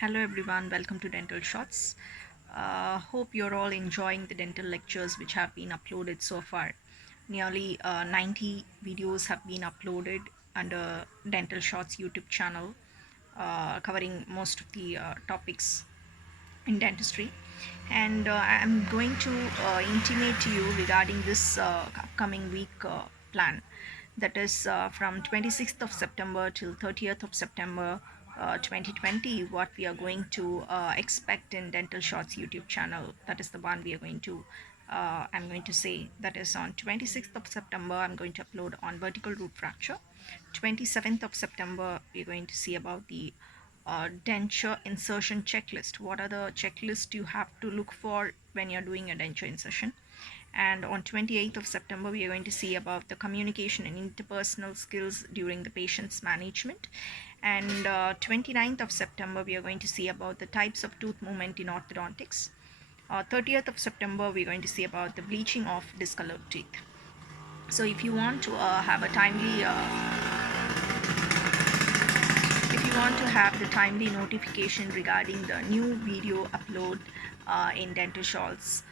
Hello everyone, welcome to Dental Shots. Hope you're all enjoying the dental lectures which have been uploaded so far. Nearly 90 videos have been uploaded under Dental Shots YouTube channel, covering most of the topics in dentistry. And I'm going to intimate to you regarding this upcoming week plan, that is from 26th of September till 30th of September 2020, what we are going to expect in Dental Shots YouTube channel. That is the one we are going to I'm going to say, that is on 26th of September I'm going to upload on vertical root fracture. 27th of September we're going to see about the denture insertion checklist. What are the checklists you have to look for when you're doing a denture insertion? And on 28th of September we are going to see about the communication and interpersonal skills during the patient's management. And 29th of September we are going to see about the types of tooth movement in orthodontics. 30th of September we're going to see about the bleaching of discolored teeth. So if you want to have a timely if you want to have the timely notification regarding the new video upload in Dental Shots,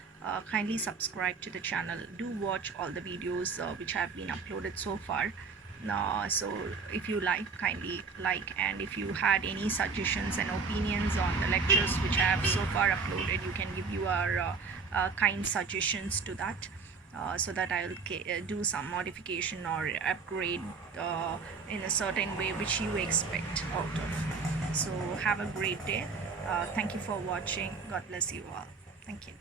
kindly subscribe to the channel. Do watch all the videos which have been uploaded so far. So if you like, kindly like, and if you had any suggestions and opinions on the lectures which I have so far uploaded, you can give your kind suggestions to that, so that I'll do some modification or upgrade in a certain way which you expect out of. So have a great day. Thank you for watching. God bless you all. Thank you.